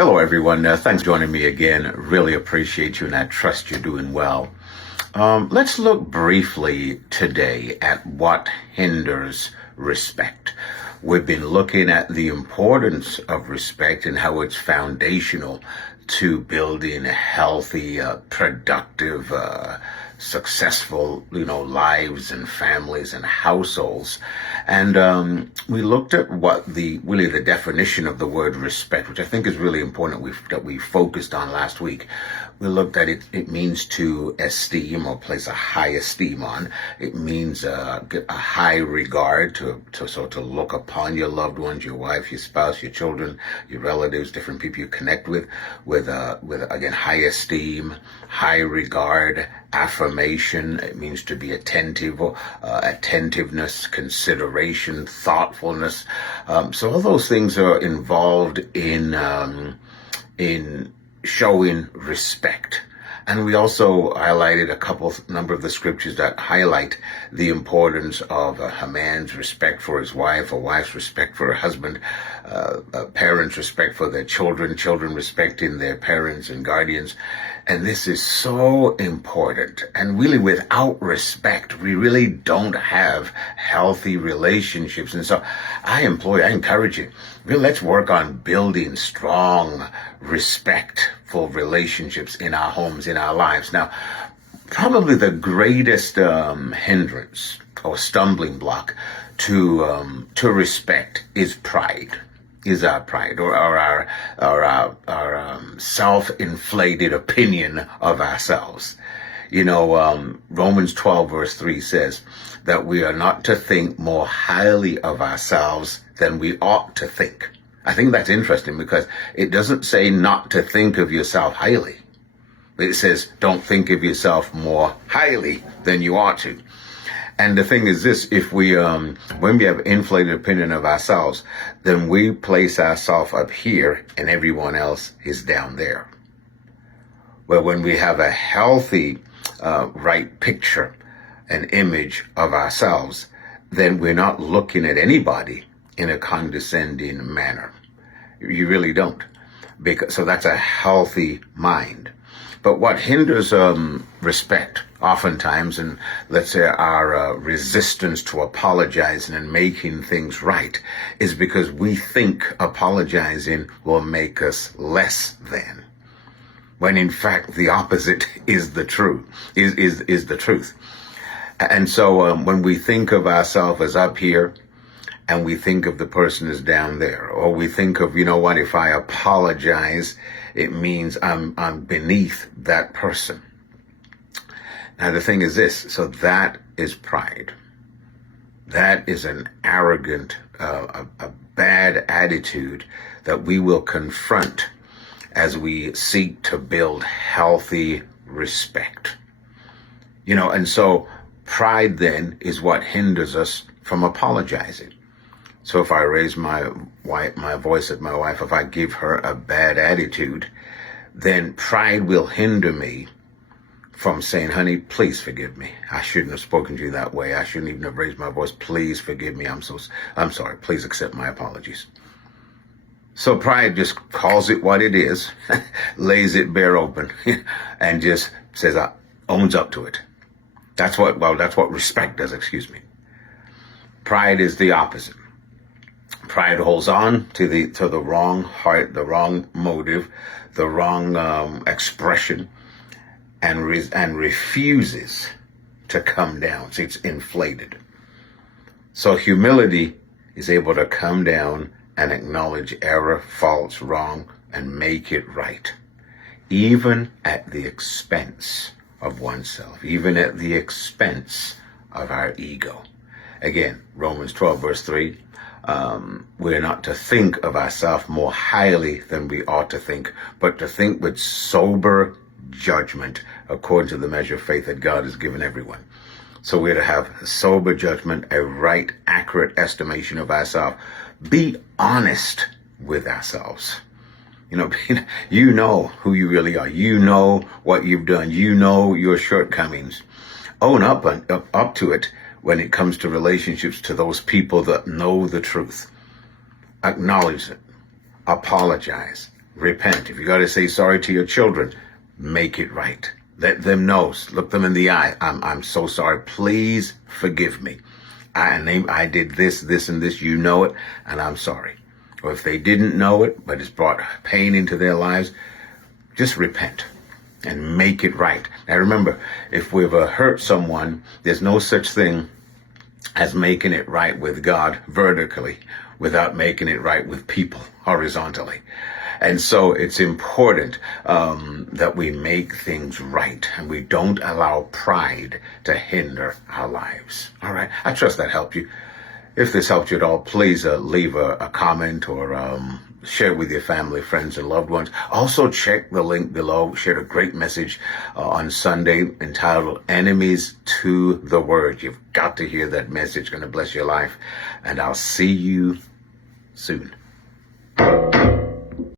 Hello, everyone. Thanks for joining me again. Really appreciate you, and I trust you're doing well. Let's look briefly today at what hinders respect. We've been looking at the importance of respect and how it's foundational to building healthy, productive, successful, lives and families and households. And we looked at what the definition of the word respect, which I think is really important that we focused on last week. We looked at it. It means to esteem or place a high esteem on. It means a high regard to look upon your loved ones, your wife, your spouse, your children, your relatives, different people you connect with again, high esteem, high regard, affirmation. It means to be attentive, attentiveness, consideration, thoughtfulness. So all those things are involved in showing respect. And we also highlighted number of the scriptures that highlight the importance of a man's respect for his wife, a wife's respect for her husband, parents' respect for their children, children respecting their parents and guardians. And this is so important. And really, without respect, we really don't have healthy relationships. And so I encourage you, really, let's work on building strong, respectful relationships in our homes, in our lives. Now, probably the greatest hindrance or stumbling block to respect is pride. Is our pride or our self-inflated opinion of ourselves. Romans 12 verse 3 says that we are not to think more highly of ourselves than we ought to think. I think that's interesting because it doesn't say not to think of yourself highly. It says don't think of yourself more highly than you ought to. And the thing is this, if when we have inflated opinion of ourselves, then we place ourselves up here and everyone else is down there. Well, when we have a healthy, right picture, an image of ourselves, then we're not looking at anybody in a condescending manner. You really don't. So that's a healthy mind. But what hinders respect oftentimes, and let's say our resistance to apologizing and making things right, is because we think apologizing will make us less than, when in fact the opposite is the truth. Is the truth. And so when we think of ourselves as up here, and we think of the person as down there, or we think of, if I apologize, it means I'm beneath that person. Now, the thing is this, so that is pride. That is an arrogant, a bad attitude that we will confront as we seek to build healthy respect. And so pride then is what hinders us from apologizing. So if I raise my voice at my wife, if I give her a bad attitude, then pride will hinder me from saying, honey, please forgive me. I shouldn't have spoken to you that way. I shouldn't even have raised my voice. Please forgive me. I'm sorry. Please accept my apologies. So pride just calls it what it is, lays it bare open, and just says, owns up to it. That's what respect does, excuse me. Pride is the opposite. Pride holds on to the wrong heart, the wrong motive, the wrong expression, and refuses to come down. See, it's inflated. So humility is able to come down and acknowledge error, faults, wrong, and make it right, even at the expense of oneself, even at the expense of our ego. Again, Romans 12 verse 3. We're not to think of ourselves more highly than we ought to think, but to think with sober judgment according to the measure of faith that God has given everyone. So we're to have a sober judgment, a right, accurate estimation of ourselves. Be honest with ourselves. You know who you really are. You know what you've done. You know your shortcomings. Own up to it when it comes to relationships to those people that know the truth. Acknowledge it. Apologize. repent. If you got to say sorry to your children, make it right. Let them know. Look them in the eye. I'm so sorry. Please forgive me. I did this, and this. You know it, and I'm sorry. Or if they didn't know it, but it's brought pain into their lives, just repent and make it right. Now remember, if we've hurt someone, there's no such thing as making it right with God vertically without making it right with people horizontally. And so it's important that we make things right and we don't allow pride to hinder our lives. All right. I trust that helped you. If this helped you at all, please leave a comment or share it with your family, friends, and loved ones. Also, check the link below. Shared a great message on Sunday entitled Enemies to the Word. You've got to hear that message. It's going to bless your life. And I'll see you soon.